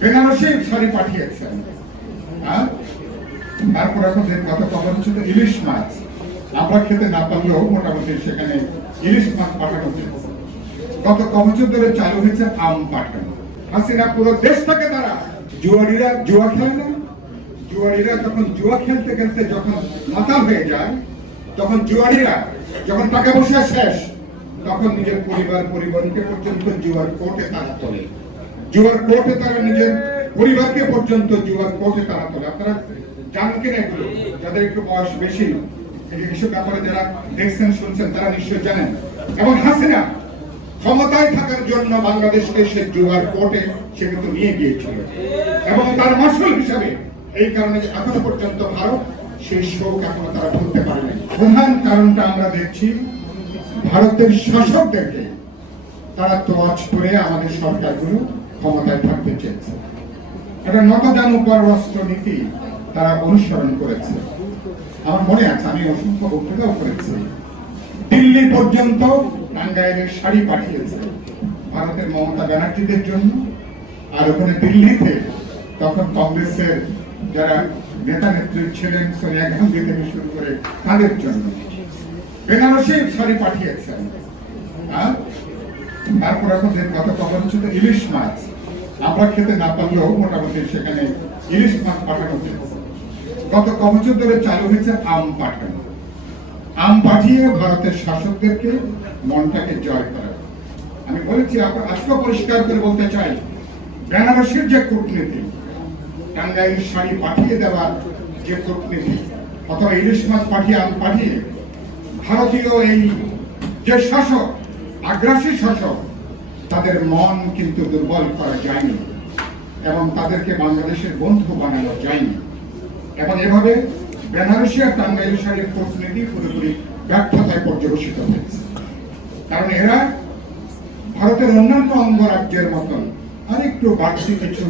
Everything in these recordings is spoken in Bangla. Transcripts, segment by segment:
বেনারসি শাড়ি পাঠিয়েছেন। তারপর এখন গত খবর হচ্ছে ইলিশ মাছ আমরা খেতে না পারলেও মোটামুটি সেখানে ইলিশ মাছ পাঠানো হচ্ছে। গত কবছর ধরে চালু হয়েছে আম পাঠানো। হাসিনা পুরো দেশটাকে তারা জুয়ারিরা জুয়া খেলে না, জুয়ারিরা যখন জুয়া খেলতে খেলতে যখন মাতাল হয়ে যায়, তখন জুয়ারিরা যখন টাকা পয়সা শেষ, তখন নিজের পরিবারকে পর্যন্ত জুয়ার কোর্টে তারা তোলে। জুয়ার কোর্টে তারা নিজের পরিবারকে পর্যন্ত জুয়ার কোর্টে তারা তোলে। আপনারা জানেন কিনা এগুলো? যাদের একটু বয়স বেশি, এইসব ব্যাপারে যারা দেখছেন শুনছেন তারা নিশ্চয় জানেন। এবং হাসিনা ক্ষমতায় থাকার জন্য বাংলাদেশকে সে জুয়ার কোর্টে সে কিন্তু নিয়ে গিয়েছিল, এবং তার মাসুল হিসাবে এই কারণে এখনো পর্যন্ত ভারত সেই শোক এখনো তারা ভুলতে পারেনি। প্রধান কারণটা আমরা দেখছি, ভারতের শাসকদেরকে তারা তোয়াজ করে আমাদের সরকারগুলো ক্ষমতায় থাকতে চেয়েছে। একটা নতজানু পররাষ্ট্র নীতি তারা অনুসরণ করেছে। আমার মনে আছে আমি অসংখ্য বক্তৃতাও করেছি। দিল্লি পর্যন্ত টাঙ্গাইলের শাড়ি পাঠিয়েছে ভারতের মমতা ব্যানার্জিদের জন্য, আর ওখানে দিল্লিতে তখন কংগ্রেসের যারা নেতা নেত্রী ছিলেন সোনিয়া গান্ধী থেকে শুরু করে তাদের জন্য বেনারসি শাড়ি পাঠিয়েছেন। তারপর এখন গত খবর হচ্ছে ইলিশ মাছ আমরা খেতে না পারলেও মোটামুটি সেখানে ইলিশ মাছ পাঠানো হচ্ছে। গত কবছর ধরে চালু হয়েছে আম পাঠানো। আম পাঠিয়ে ভারতের শাসকদেরকে মনটাকে জয় করা। আমি বলেছি আজকে পরিষ্কার করে বলতে চাই, বেনারসির যে কূটনীতি, টাঙ্গাইল শাড়ি পাঠিয়ে দেওয়ার যে কূটনীতি, অথবা ইলিশ মাছ পাঠিয়ে আম পাঠিয়ে ভারতীয় এই যে শাসক, আগ্রাসী শাসক, তাদের মন কিন্তু দুর্বল করা যায়নি এবং তাদেরকে বাংলাদেশের বন্ধু বানানো যায়নি। এবং এভাবে বেনারসি আর টাঙ্গাইল শাড়ির কূটনীতি পুরোপুরি ব্যর্থতায় পর্যবসিত হয়েছে। কারণ এরা ভারতের অন্যান্য অঙ্গরাজ্যের মতন আরেকটু বাড়তি কিছু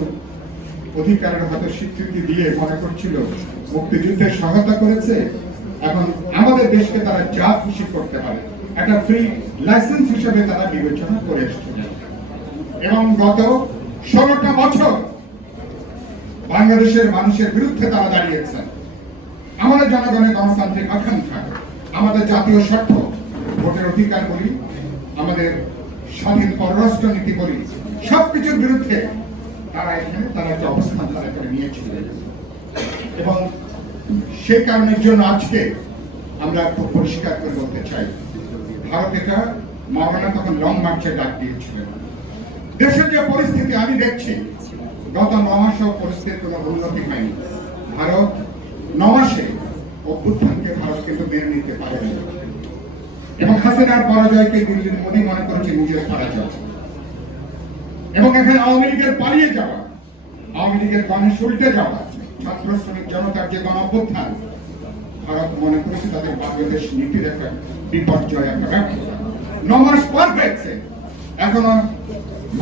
অধিকারের হয়তো স্বীকৃতি দিয়ে মনে করছিল মুক্তিযুদ্ধে সহায়তা করেছে, এখন আমাদের দেশকে তারা যা খুশি করতে পারে একটা ফ্রি লাইসেন্স হিসেবে তারা বিবেচনা করে এসেছিল। এবং গত 16টা বছর বাংলাদেশের মানুষের বিরুদ্ধে তারা দাঁড়িয়েছেন। আমাদের জনগণের গণতান্ত্রিক আকাঙ্ক্ষা, আমাদের জাতীয় স্বার্থ, ভোটের অধিকার বলি, আমাদের স্বাধীন পররাষ্ট্র নীতি বলি, সবকিছুর বিরুদ্ধে তারা এখানে তারা একটা অবস্থান তারা করে নিয়েছিল। এবং সেই কারণের জন্য আজকে আমরা খুব পরিষ্কার করে বলতে চাই, ভারত এটা মাওলানা তখন লং মার্চে ডাক দিয়েছিলেন। দেশের যে পরিস্থিতি আমি দেখছি, গত 9 মাসেও পরিস্থিতির কোনো উন্নতি হয়নি। ভারত 9 মাসে অভ্যুত্থানকে ভারত কিন্তু মেনে নিতে পারেনি, এবং হাসিনার পরাজয়কে দিল্লির মোদী মনে করেছে নিজের পরাজয়। এবং এখানে আওয়ামী লীগের পালিয়ে যাওয়া, আওয়ামী লীগের গণেশ উল্টে যাওয়া, ছাত্র শ্রমিক জনতার যে গণ অভ্যুত্থান, ভারত মনে করেছে তাদের বাংলাদেশ নীতির একটা বিপর্যয়, একটা ব্যর্থতা। 9 মাস পার হয়েছে, এখনো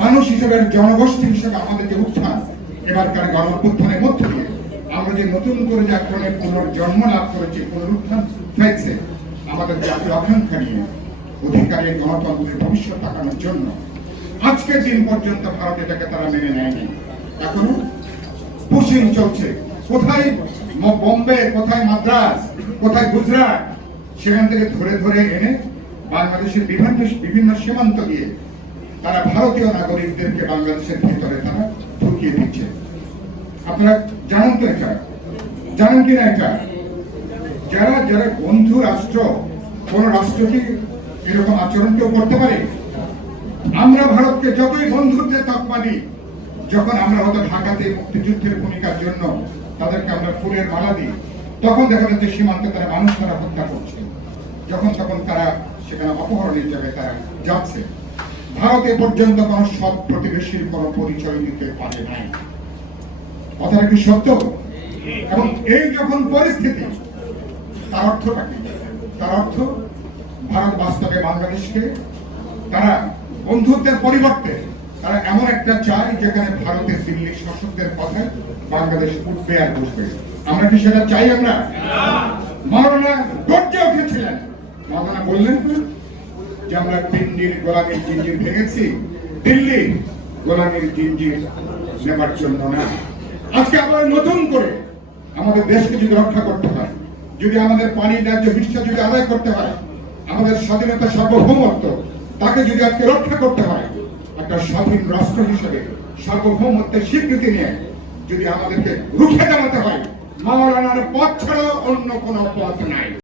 মানুষ হিসেবে, জনগোষ্ঠী হিসেবে আমাদের যে উত্থান, এবারকার গণ অভ্যুত্থানের মধ্যে দিয়ে আমরা যে নতুন করে যে আক্রমণের পুনর্জন্ম লাভ করেছি, পুনরুত্থান হয়েছে, আমাদের জাতীয় আকাঙ্ক্ষা নিয়ে অধিকারের গণতন্ত্রের ভবিষ্যৎ তাকানোর জন্য আজকের দিন পর্যন্ত ভারত এটাকে তারা মেনে নেয়নি। এখনো পুশিং চলছে, কোথায় বোম্বে, কোথায় মাদ্রাস, কোথায় গুজরাট, সেখান থেকে ধরে ধরে এনে বাংলাদেশের বিভিন্ন সীমান্ত দিয়ে তারা ভারতীয় নাগরিকদেরকে বাংলাদেশের ভিতরে তারা ঢুকিয়ে দিচ্ছে। আপনারা জানেন তো এটা? জানেন কিনা এটা? যারা যারা বন্ধু রাষ্ট্র, কোন রাষ্ট্র কি এরকম আচরণ কেউ করতে পারে? আমরা ভারতকে যতই বন্ধুত্বের তকমা দিই, যখন আমরা হয়তো ঢাকাতে মুক্তিযুদ্ধের ভূমিকার জন্য তাদেরকে আমরা ফুলের মালা দিই, তখন দেখা যাচ্ছে সীমান্তে তারা মানুষ তারা হত্যা করছে, যখন তখন তারা সেখানে অপহরণের জায়গায় তারা যাচ্ছে। ভারত এ পর্যন্ত কোন সৎ প্রতিবেশীর কোন পরিচয় দিতে পারে নাই। কথাটা কি সত্য? এবং এই যখন পরিস্থিতি, তার অর্থটা কি? তার অর্থ ভারত বাস্তবে বাংলাদেশকে তারা বন্ধুত্বের পরিবর্তে তারা এমন একটা চায় যেখানে ভারতের দিল্লির শাসকদের কথায় বাংলাদেশ উঠবে আর বসবে। আমরা কি সেটা চাই? আমরা মাওলানা গর্জে উঠেছিলেন, মাওলানা বললেন যে আমরা দিল্লির গোলামীর জিঞ্জির ভেঙেছি, দিল্লি গোলামীর জিঞ্জির নেবার জন্য না। আজকে আবার নতুন করে আমাদের দেশকে যদি রক্ষা করতে হয়, যদি আমাদের পানির ন্যায্য হিস্সা যদি আদায় করতে হয়, আমাদের স্বাধীনতা সার্বভৌমত্ব তাকে যদি আজকে রক্ষা করতে হয়, একটা স্বাধীন রাষ্ট্র হিসেবে সার্বভৌমত্বের স্বীকৃতি নিয়ে যদি আমাদেরকে রুখে দাঁড়াতে হয়, মাওলানার পথ ছাড়া অন্য কোনো পথ নাই।